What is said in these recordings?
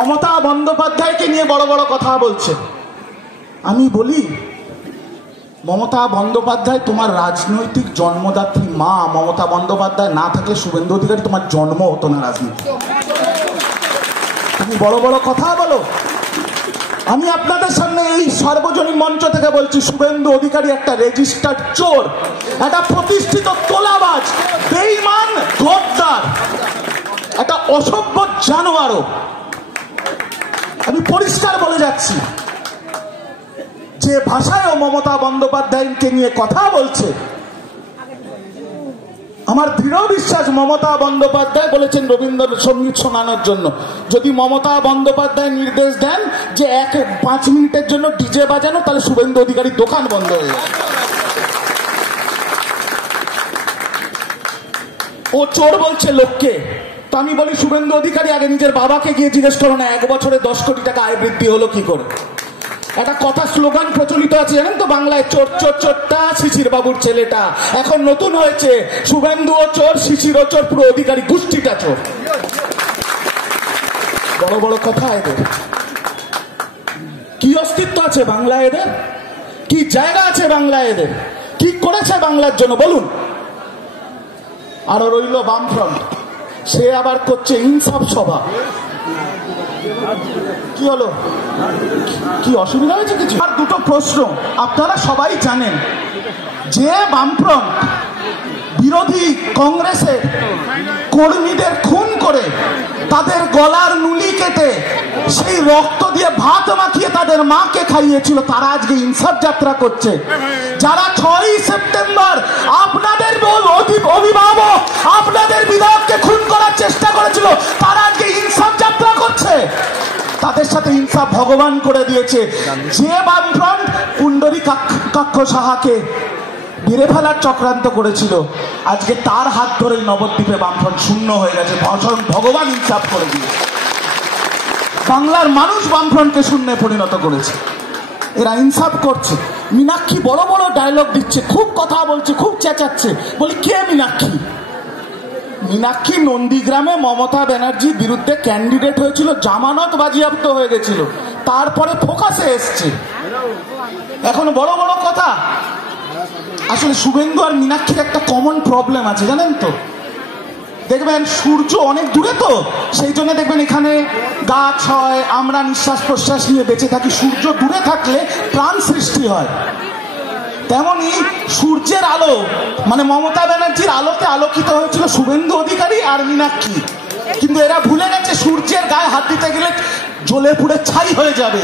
মমতা বন্দ্যোপাধ্যায়কে নিয়ে বড় বড় কথা বলছে। আমি বলি, মমতা বন্দ্যোপাধ্যায় তোমার রাজনৈতিক জন্মদাত্রী মা। মমতা বন্দ্যোপাধ্যায় না থাকলে শুভেন্দু অধিকারী তোমার জন্ম হতো না রাজনীতি। তুমি বড় বড় কথা বলো। আমি আপনাদের সামনে এই সার্বজনীন মঞ্চ থেকে বলছি, শুভেন্দু অধিকারী একটা রেজিস্টার্ড চোর, একটা প্রতিষ্ঠিত তোলাবাজ, বেঈমান, গদ্দার, একটা অসভ্য জানোয়ারও। আমি পরিষ্কার বলে যাচ্ছি, যে ভাষায় মমতা বন্দ্যোপাধ্যায়কে নিয়ে কথা বলছে, আমার দৃঢ় বিশ্বাস মমতা বন্দ্যোপাধ্যায় বলেছেন রবীন্দ্রসঙ্গীত শোনানোর জন্য। যদি মমতা বন্দ্যোপাধ্যায় নির্দেশ দেন যে 5 মিনিটের জন্য ডিজে বাজানো, তাহলে শুভেন্দু অধিকারীর দোকান বন্ধ হয়ে যাবে। ও চোর বলছে লোককে। তো আমি বলি, শুভেন্দু অধিকারী আগে নিজের বাবাকে গিয়ে জিজ্ঞেস করো না 1 বছরে 10 কোটি টাকা আয় বৃদ্ধি হলো কি করে। একটা কথা স্লোগান প্রচলিত আছে জানেন তো বাংলায়, চোর চোর চোরটা শিশির বাবুর ছেলেটা। এখন নতুন হয়েছে, শুভেন্দু ও চোর, শিশির ও চোর, পুরো অধিকারী গোষ্ঠীটা চোর। বড় বড় কথা এদের। কি অস্তিত্ব আছে বাংলায় এদের? কি জায়গা আছে বাংলায় এদের? কি করেছে বাংলার জন্য বলুন? আর রইল বামফ্রন্ট, সে আবার করছে ইনসাফ সভা। কি হলো? কি অসুবিধা হয়েছে কিছু? আর দুটো প্রশ্ন। আপনারা সবাই জানেন যে বামফ্রন্ট বিরোধী কংগ্রেসের কর্মীদের খুন করে, তাদের গলার নুলি কেটে, সেই রক্ত দিয়ে ভাত মাখিয়ে তাদের মাকে খাইয়েছিল, তারা আজকে ইনসাফ যাত্রা করছে। যারা 6ই সেপ্টেম্বর আপনাদের অভিভাবক, আপনাদের বিধায়ককে খুন করার চেষ্টা করেছিল, তারা আজকে ইনসাফ যাত্রা করছে। তাদের সাথে ইনসাফ ভগবান করে দিয়েছে। যে বামফ্রন্ট পুণ্ডরীকাক্ষ সাহাকে মেরে ফেলার চক্রান্ত করেছিল, আজকে তার হাত ধরেই নবদ্বীপে বামফ্রন্ট শূন্য হয়ে গেছে। ভগবান ইনসাফ করে দিয়েছে। বাংলার মানুষ বামফ্রন্টকে শূন্যে পরিণত করেছে। এরা ইনসাফ করছে। মীনাক্ষী বড় বড় ডায়লগ দিচ্ছে, খুব কথা বলছে, খুব চেঁচাচ্ছে। বলি, কে মীনাক্ষী? মীনাক্ষী নন্দীগ্রামে মমতা ব্যানার্জির বিরুদ্ধে ক্যান্ডিডেট হয়েছিল, জামানত বাজেয়াপ্ত হয়ে গেছিল, তারপরে ফোকাসে এসছে। এখন বড় বড় কথা। আসলে শুভেন্দু আর মীনাক্ষীর একটা কমন প্রবলেম আছে জানেন তো। দেখবেন সূর্য অনেক দূরে, তো সেই জন্য দেখবেন এখানে গাছ হয়, আমরা নিঃশ্বাস প্রশ্বাস নিয়ে বেঁচে থাকি। সূর্য দূরে থাকলে প্রাণ সৃষ্টি হয়। তেমনি সূর্যের আলো, মানে মমতা ব্যানার্জির আলোতে আলোকিত হয়েছিল শুভেন্দু অধিকারী আর মীনাক্ষী। কিন্তু এরা ভুলে গেছে সূর্যের গায়ে হাত দিতে গেলে জ্বলে পুড়ে ছাই হয়ে যাবে।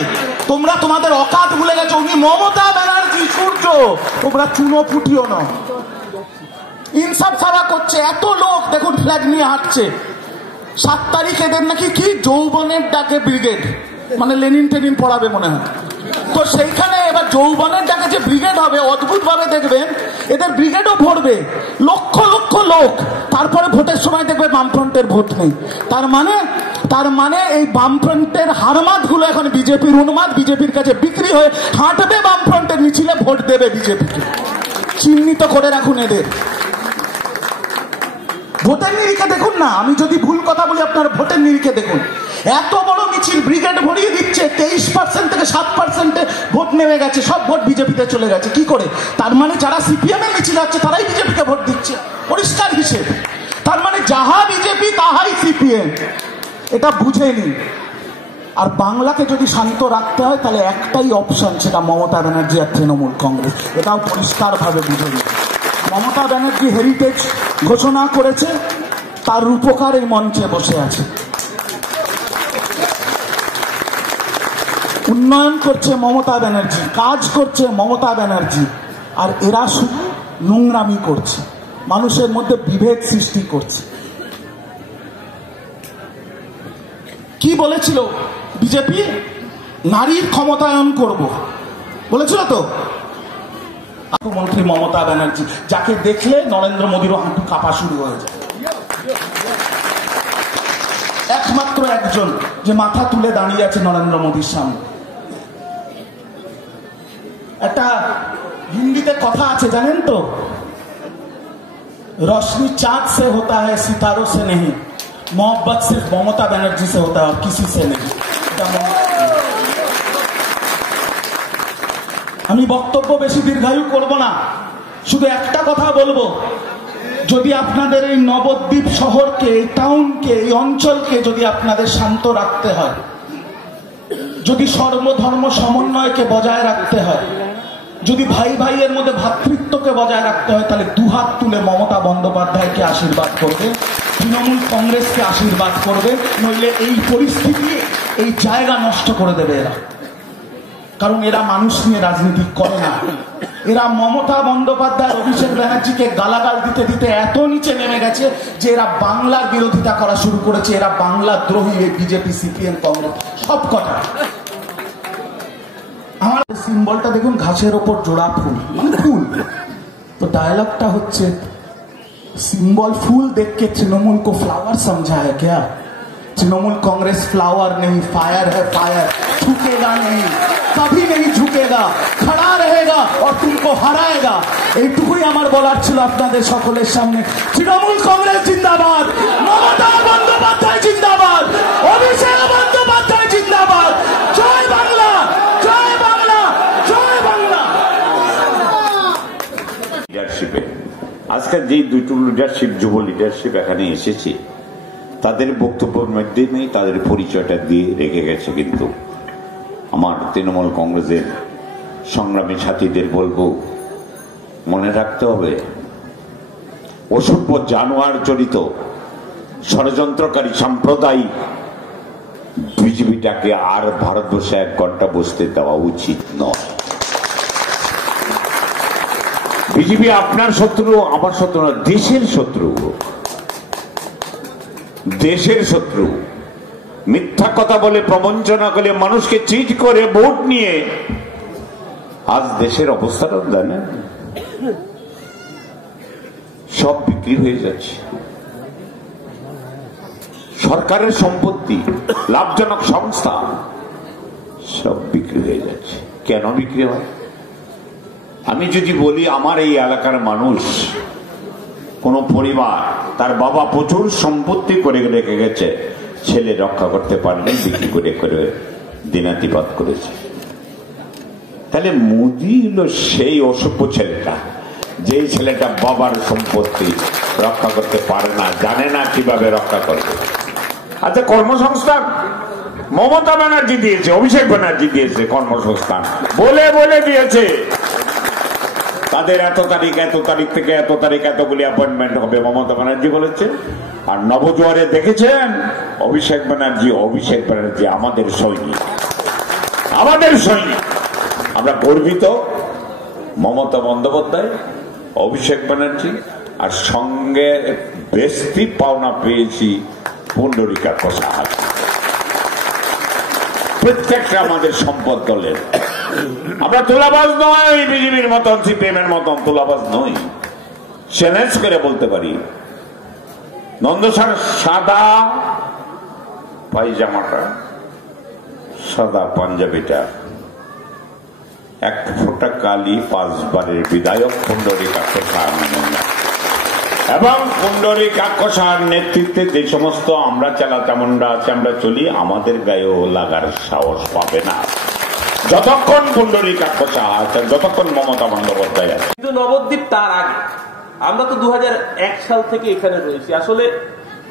তোমরা তোমাদের অকাত ভুলে গেছো। উনি মমতা ব্যানার্জি, সূর্য, তোমরা চুনো ফুটিও না। ইনসাফ সভা করছে, এত লোক দেখুন ফ্ল্যাগ নিয়ে হাঁটছে। 7 তারিখ এদের নাকি কি যৌবনের ডাকে ব্রিগেড, মানে লেনিন টেনিন পড়াবে মনে হয়। তো সেইখানে এবার যৌবনের ডাকে যে ব্রিগেড হবে, অদ্ভুত ভাবে দেখবেন এদের ব্রিগেডও ভরবে, লক্ষ লক্ষ লোক। তারপরে ভোটের সময় দেখবে বামফ্রন্টের ভোট নেই। তার মানে এই বামফ্রন্টের হারমাত গুলো এখন বিজেপির উন্মাদ, বিজেপির কাছে বিক্রি হয়ে হাঁটবে বামফ্রন্টের মিছিলে, ভোট দেবে বিজেপিকে। চিহ্নিত করে রাখুন এদের। ভোটের নিরিখে দেখুন না, আমি যদি ভুল কথা বলি আপনার ভোটের নিরিখে দেখুন। এত বড় মিছিল, ব্রিগেড ভরিয়ে দিচ্ছে, 23% থেকে 7% ভোট নেমে গেছে, সব ভোট বিজেপিতে চলে গেছে। কি করে? তার মানে যারা সিপিএম এর মিছিল আছে তারাই বিজেপিকে ভোট দিচ্ছে, পরিষ্কার হিসেব। তার মানে যাহা বিজেপি তাহাই সিপিএম, এটা বুঝে নিন। আর বাংলাকে যদি শান্ত রাখতে হয় তাহলে একটাই অপশন, সেটা মমতা ব্যানার্জি আর তৃণমূল কংগ্রেস। এটাও পরিষ্কার ভাবে বুঝে নিন। মমতা ব্যানার্জি হেরিটেজ ঘোষণা করেছে, তার রূপকার এই মঞ্চে বসে আছে। উন্নয়ন করছে মমতা ব্যানার্জি, কাজ করছে মমতা ব্যানার্জি, আর এরা শুধু নোংরামি করছে, মানুষের মধ্যে বিভেদ সৃষ্টি করছে। কি বলেছিল বিজেপি? নারীর ক্ষমতায়ন করব বলেছিল তো মন্ত্রী মমতা ব্যানার্জি, যাকে দেখলে নরেন্দ্র মোদীরও হাঁটু কাঁপা শুরু হয়ে যায়। একমাত্র একজন যে মাথা তুলে দাঁড়িয়ে আছে নরেন্দ্র মোদীর সামনে। একটা হিন্দিতে কথা আছে জানেন তো, रोशनी चांद से होता है सितारों से नहीं, मोहब्बत सिर्फ ममता बनर्जी से होता है और किसी से नहीं। আমি বক্তব্য বেশি দীর্ঘায়ু করব না, শুধু একটা কথা বলবো, যদি আপনাদের এই নবদ্বীপ শহরকে, এই টাউনকে, এই অঞ্চলকে যদি আপনাদের শান্ত রাখতে হয়, যদি সর্বধর্ম সমন্বয়কে বজায় রাখতে হয়, যদি ভাই ভাইয়ের মধ্যে ভ্রাতৃত্বকে বজায় রাখতে হয়, তাহলে দুহাত তুলে মমতা বন্দ্যোপাধ্যায়কে আশীর্বাদ করবে, তৃণমূল কংগ্রেসকে আশীর্বাদ করবে, নইলে এই পরিস্থিতি, এই জায়গা নষ্ট করে দেবে এরা। কারণ এরা মানুষ নিয়ে রাজনীতি করে না, এরা মমতা বন্দ্যোপাধ্যায়, অভিষেক ব্যানার্জিকে গালাগাল দিতে দিতে এত নিচে নেমে গেছে যে এরা বাংলার বিরোধিতা করা শুরু করেছে। এরা বাংলা দ্রোহী, এই বিজেপি, সিপিএম, কংগ্রেস সব কথা। আমার সিম্বলটা দেখুন, ঘাসের ওপর জোড়া ফুল, মানে ফুল। তো ডায়লগটা হচ্ছে, सिंबल फूल देख के तृणमूल को फ्लावर समझा है क्या? तृणमूल कांग्रेस फ्लावर नहीं, फायर है फायर, झुकेगा नहीं, कभी नहीं झुकेगा, खड़ा रहेगा और तुमको हराएगा। এইটুকুই আমার বলার ছিল আপনাদের সকলের সামনে। তৃণমূল কংগ্রেস জিন্দাবাদ, মমতা বন্দ্যোপাধ্যায় জিন্দাবাদ, অভিষেক বন্দ্যোপাধ্যায় জিন্দাবাদ। জয় বাংলা, জয় বাংলা, জয় বাংলা। লিডারশিপে আজকে যে দুটো লিডারশিপ, যুব লিডারশিপ এখানে এসেছে, তাদের বক্তব্যের মাধ্যমেই তাদের পরিচয়টা দিয়ে রেখে গেছে। কিন্তু আমার তৃণমূল কংগ্রেসের সংগ্রামী সাথীদের বলবো, মনে রাখতে হবে, অসভ্য জানোয়ার জড়িত ষড়যন্ত্রকারী সাম্প্রদায়িক বিজেপিটাকে আর ভারতবর্ষে 1 ঘন্টা বসতে দেওয়া উচিত নয়। বিজেপি আপনার শত্রু, আমার শত্রু না, দেশের শত্রু, দেশের শত্রু। মিথ্যা কথা বলে, প্রবঞ্চনা করে, মানুষকে চিট করে ভোট নিয়ে আজ দেশের অবস্থাটা জানেন, সব বিক্রি হয়ে যাচ্ছে। সরকারের সম্পত্তি, লাভজনক সংস্থা সব বিক্রি হয়ে যাচ্ছে। কেন বিক্রি হয়? আমি যদি বলি, আমার এই এলাকার মানুষ, কোন পরিবার তার বাবা প্রচুর সম্পত্তি করে রেখে গেছে, ছেলে রক্ষা করতে পারলে বিক্রি করে করে দিনাতিপাত করেছে। তাহলে মোদি হলো সেই অসভ্য ছেলেটা, যেই ছেলেটা বাবার সম্পত্তি রক্ষা করতে পারে না, জানে না কিভাবে রক্ষা করবে। আচ্ছা, কর্মসংস্থান মমতা ব্যানার্জি দিয়েছে, অভিষেক ব্যানার্জি দিয়েছে কর্মসংস্থান, বলে বলে দিয়েছে তাদের এত তারিখ থেকে এত তারিখ এতগুলি অ্যাপয়েন্টমেন্ট হবে, মমতা ব্যানার্জি বলেছে। আর নবজোয়ারে দেখেছেন অভিষেক ব্যানার্জি আমাদের সৈনিক, আমাদের সৈনিক। আমরা গর্বিত, মমতা বন্দ্যোপাধ্যায়, অভিষেক ব্যানার্জি, আর সঙ্গে বেশি পাওনা পেয়েছি পুণ্ডরীকাক্ষ সাহা। প্রত্যেকটা আমাদের সম্পদ দলের। আমরা তোলাবাজ নয়, বিজেপির মতন, সিপিএম এর মতন তোলাবাজ নই। চ্যালেঞ্জ করে বলতে পারি, নন্দসার সাদা পায়জামাটা, সাদা পাঞ্জাবিটা, 1 ফোঁটা কালি 5 বারের বিধায়ক পুণ্ডরীকাক্ষ সাহা এবং পুণ্ডরীকাক্ষ সাহার নেতৃত্বে যে সমস্ত আমরা চালাচামুন্ডা আছে, আমরা চলি, আমাদের গায়েও লাগার সাহস পাবে না যতক্ষণ পুণ্ডরীকাক্ষ সাহা আছেন, যতক্ষণ মমতা বন্দ্যোপাধ্যায় আছে। কিন্তু নবদ্বীপ তার আগে, আমরা তো 2001 সাল থেকে এখানে রয়েছি। আসলে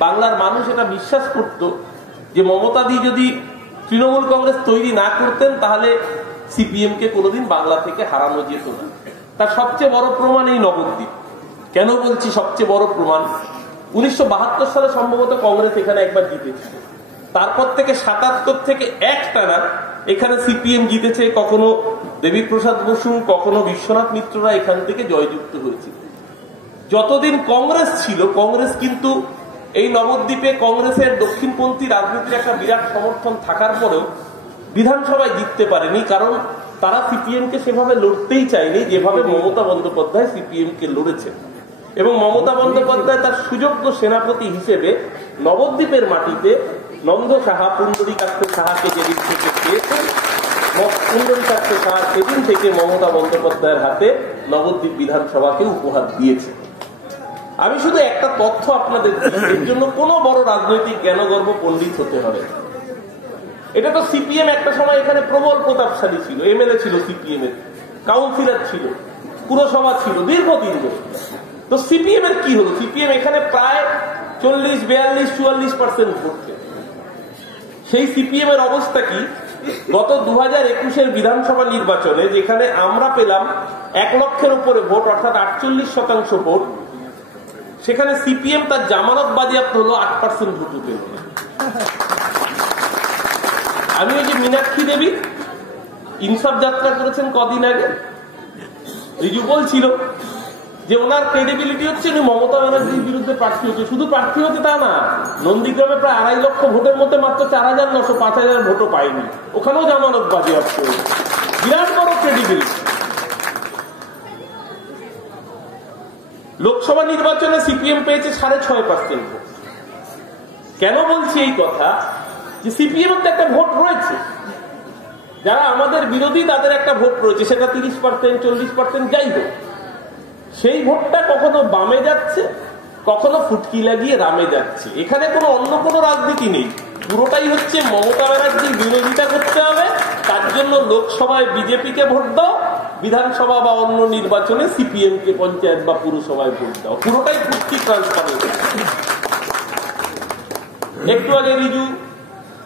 বাংলার মানুষ এটা বিশ্বাস করত যে মমতাদি যদি তৃণমূল কংগ্রেস তৈরি না করতেন, তাহলে সিপিএম কে কোনোদিন বাংলা থেকে হারানো যেত না। তার সবচেয়ে বড় প্রমাণ এই নবদ্বীপ। কেন বলছি সবচেয়ে বড় প্রমাণ? 1972 সালে সম্ভবত কংগ্রেস এখানে একবার জিতেছিল। তারপর থেকে 77 থেকে একটানা এখানে সিপিএম জিতেছে। কখনো দেবীপ্রসাদ বসু, কখনো বিশ্বনাথ মিত্ররা এখান থেকে জয়যুক্ত হয়েছিল। যতদিন কংগ্রেস ছিল, কংগ্রেস কিন্তু এই নবদ্বীপে কংগ্রেসের দক্ষিণপন্থী রাজনীতির একটা বিরাট সমর্থন থাকার পরেও বিধানসভায় জিততে পারেনি। কারণ তারা সিপিএম কে সেভাবে লড়তেই চায়নি যেভাবে মমতা বন্দ্যোপাধ্যায় সিপিএম কে লড়েছেন। এবং মমতা বন্দ্যোপাধ্যায় তার সুযোগ্য সেনাপতি হিসেবে নবদ্বীপের মাটিতে নন্দ সাহা, পুণ্ডরীকাক্ষ সাহাকে যেদিন থেকে পেয়েছেন, পুণ্ডরীকাক্ষ সাহা সেদিন থেকে মমতা বন্দ্যোপাধ্যায়ের হাতে নবদ্বীপ বিধানসভাকে উপহার দিয়েছে। আমি শুধু একটা তথ্য আপনাদের দিই, এর জন্য কোনো বড় রাজনৈতিক জ্ঞানগর্ভ পণ্ডিত হতে হবে। এটা তো সিপিএম একটা সময় এখানে প্রবল প্রতাপশালী ছিল, এমএলএ ছিল সিপিএম এর। কাউন্সিলর ছিল, পুরসভা ছিল দীর্ঘদিন ধরে। তো সিপিএম এর কি হলো? সিপিএম এখানে প্রায় 40, 42, 44% ভোট পেল। সেই সিপিএম এর অবস্থা কি? গত 2021-এর বিধানসভা নির্বাচনে যেখানে আমরা পেলাম 1 লক্ষের উপরে ভোট, অর্থাৎ 48% ভোট, সেখানে সিপিএম তার জামানত বাজেয়াপ্ত হলো 8% ভোট পেল। আমি ওই যে মীনাক্ষী দেবী ইনসাফ যাত্রা করেছেন কদিন আগে, রিজু বলছিল যে ওনার ক্রেডিবিলিটি হচ্ছে উনি মমতা ব্যানার্জির বিরুদ্ধে প্রার্থী হচ্ছে। শুধু প্রার্থী হতে তা না, নন্দীগ্রামে প্রায় 2.5 লক্ষ ভোটের মধ্যে মাত্র 4,900, 5,000 ভোটও পায়নি, ওখানেও জামানত বাজেয়াপ্ত হয়েছে। বিরাট বড় ক্রেডিবিলিটি। লোকসভা নির্বাচনে সিপিএম পেয়েছে 6.5% ভোট। কেন বলছি এই কথা? যে সিপিএম এর একটা ভোট রয়েছে, যারা আমাদের বিরোধী তাদের একটা ভোট রয়েছে, সেটা 30%, 40% যাই হোক, সেই ভোটটা কখনো বামে যাচ্ছে, কখনো ফুটকি লাগিয়ে রামে যাচ্ছে। এখানে কোনো অন্য কোনো রাজনীতি নেই, পুরোটাই হচ্ছে মমতা ব্যানার্জির বিরোধিতা করতে হবে, তার জন্য লোকসভায় বিজেপিকে ভোট দাও, বিধানসভা বা অন্য নির্বাচনে সিপিএম কে পঞ্চায়েত বা পুরসভায় ভোট দাও। পুরোটাই ফুটকি ট্রান্সপারেন্ট। একটু আগে রিজু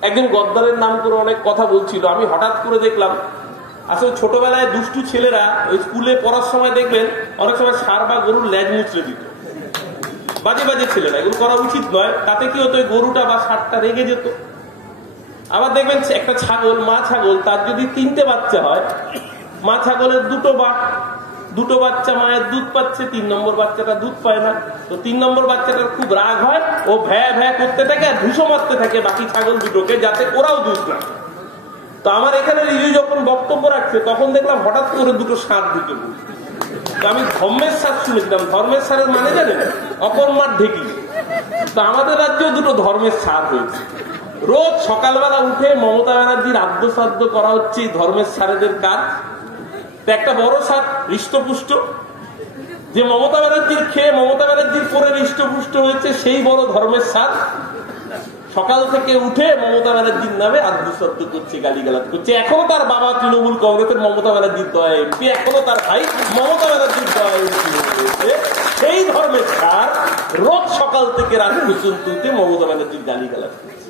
একজন গদ্দারের নাম করে অনেক কথা বলছিল, আমি হঠাৎ করে দেখলাম আসলে ছোটবেলায় দুষ্টু ছেলেরা ওই স্কুলে পড়ার সময় দেখবেন অনেক সময় ষাঁড় বা গরুর লেজ মুচড়ে দিত। বাজে বাজে ছেলেরা, এগুলো করা উচিত নয়। তাতে কি হতো, গরুটা বা ষাঁড়টা রেগে যেত। আবার দেখবেন একটা ছাগল, মা ছাগল, তার যদি 3টে বাচ্চা হয়, মা ছাগলের 2 বাচ্চা মায়ের দুধ পাচ্ছে, 3 নম্বর বাচ্চাটা দুধ পায় না। তো 3 নম্বর বাচ্চাটার খুব রাগ হয়, ও ভ্যা ভ্যা করতে থাকে আর ধুসো মারতে থাকে বাকি ছাগল দুটোকে, যাতে ওরাও দুধ না। তো আমার এখানে রিজু যখন বক্তব্য রাখছে তখন দেখলাম হঠাৎ করে 2টো ষাঁড় ঢুকে পড়ছে। তো আমি ধর্মের সার শুনেছিলাম, ধর্মের সারের মানে জানেন, অকর্মার ঢেকি। তো আমাদের রাজ্যেও 2টো ধর্মের সার হয়েছে। রোজ সকালবেলা উঠে মমতা ব্যানার্জির আদ্যসাধ্য করা হচ্ছে ধর্মের সারেদের কাজ। একটা বড় সার হৃষ্টপুষ্ট, যে মমতা ব্যানার্জির খেয়ে মমতা ব্যানার্জির পরে হৃষ্টপুষ্ট হয়েছে, সেই বড় ধর্মের সার সকাল থেকে উঠে মমতা ব্যানার্জির নামে আদ্যসাধ্য করছে, গালিগালাজ করছে। এখনো তার বাবা তৃণমূল কংগ্রেসের মমতা ব্যানার্জির দয়া এমপি, এখনো তার ভাই মমতা ব্যানার্জির দয়া এমপি হয়েছে। সেই ধর্মের সার রোজ সকাল থেকে রাত পর্যন্ত উঠে মমতা ব্যানার্জির গালিগালাজ করছে।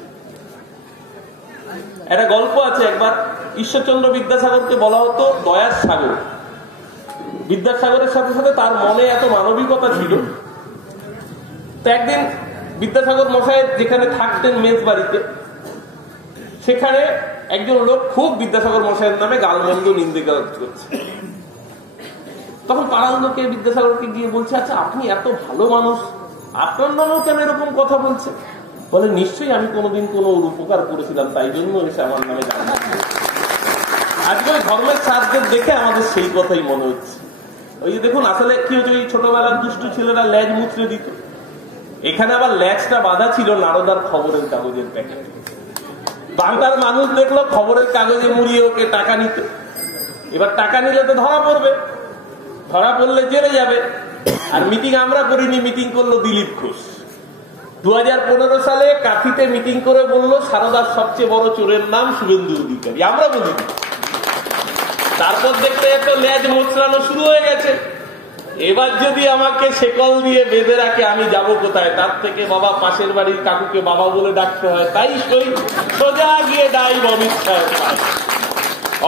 একটা গল্প আছে, একবার ঈশ্বরচন্দ্র বিদ্যাসাগরকে বলা হতো দয়ার সাগর। বিদ্যাসাগরের সাথে সাথে তার মনে এত মানবিকতা ছিল। তো একদিন বিদ্যাসাগর মশাই যেখানে থাকতেন মেজ বাড়িতে, সেখানে একজন লোক খুব বিদ্যাসাগর মশাইয়ের নামে গালমন্দ নিন্দিগালাজ করছে। তখন পাড়ার লোকে বিদ্যাসাগরকে গিয়ে বলছে, আচ্ছা আপনি এত ভালো মানুষ, আপনার নামেও কেন এরকম কথা বলছে? বলে, নিশ্চয়ই আমি কোনোদিন কোনো উপকার করেছিলাম, তাই জন্য এসে আমার নামে গালাগাল। আজকে ধর্মের সাহায্যের দেখে আমাদের সেই কথাই মনে হচ্ছে। ওই যে দেখুন, আসলে কি হচ্ছে, ওই ছোটবেলার দুষ্টু ছেলেরা লেজ মুচড়ে দিত, এখানে আবার লেজটা বাঁধা ছিল নারদার খবরের কাগজের প্যাকেট। বাংলার মানুষ দেখলো খবরের কাগজে মুড়িয়ে ওকে টাকা নিতে। এবার টাকা নিলে তো ধরা পড়বে, ধরা পড়লে জেলে যাবে। আর মিটিং আমরা করিনি, মিটিং করলো দিলীপ ঘোষ। 2015 সালে কাঁথিতে মিটিং করে বললো সারদার সবচেয়ে বড় চোরের নাম শুভেন্দু অধিকারী, আমরা বলি। তারপর দেখতে তো লেজ মোচড়ানো শুরু হয়ে গেছে। এবার যদি আমাকে শেকল দিয়ে বেঁধে রাখে আমি যাব কোথায়? তার থেকে বাবা পাশের বাড়ির কাকুকে বাবা বলে ডাকতে হয়। তাই সোজা গিয়ে ডাইভ অমিত শাহের পায়ে।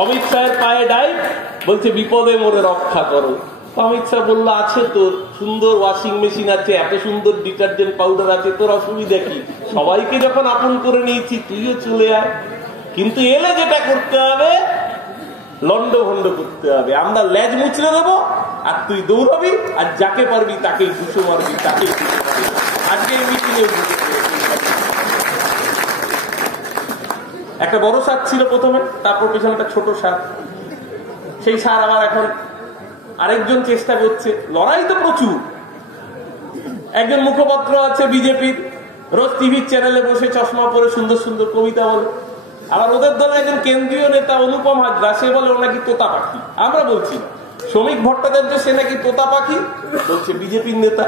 অমিত শাহের পায়ে ডাইভ, বলছে বিপদে মোরে রক্ষা করো। অমিত শাহ বললো, আছে তোর সুন্দর ওয়াশিং মেশিন আছে, এত সুন্দর ডিটারজেন্ট পাউডার আছে, তোর অসুবিধা কি? সবাইকে যখন আপন করে নিয়েছি তুইও চলে আয়। কিন্তু এলে যেটা করতে হবে, লন্ড ভন্ড করতে হবে। আমরা লেজ মুচড়ে দেবো আর তুই দৌড়াবি, আর যাকে পারবি তাকে ঘুষো মারবি, তাকে আজকে মিটিংয়ে একটা বড় সার ছিল প্রথমে, তারপর পেছনে একটা ছোট সার। সেই সার আবার এখন আরেকজন চেষ্টা করছে। লড়াই তো প্রচুর। একজন মুখপত্র আছে বিজেপির, রোজ টিভির চ্যানেলে বসে চশমা পরে সুন্দর সুন্দর কবিতা বলে। আবার ওদের দলে একজন কেন্দ্রীয় নেতা অনুপম হাজরা, সে বলে ও নাকি তোতা পাখি। আমরা বলছি না। শ্রমিক ভট্টাচার্য, সে নাকি তোতা পাখি, বলছে বিজেপির নেতা।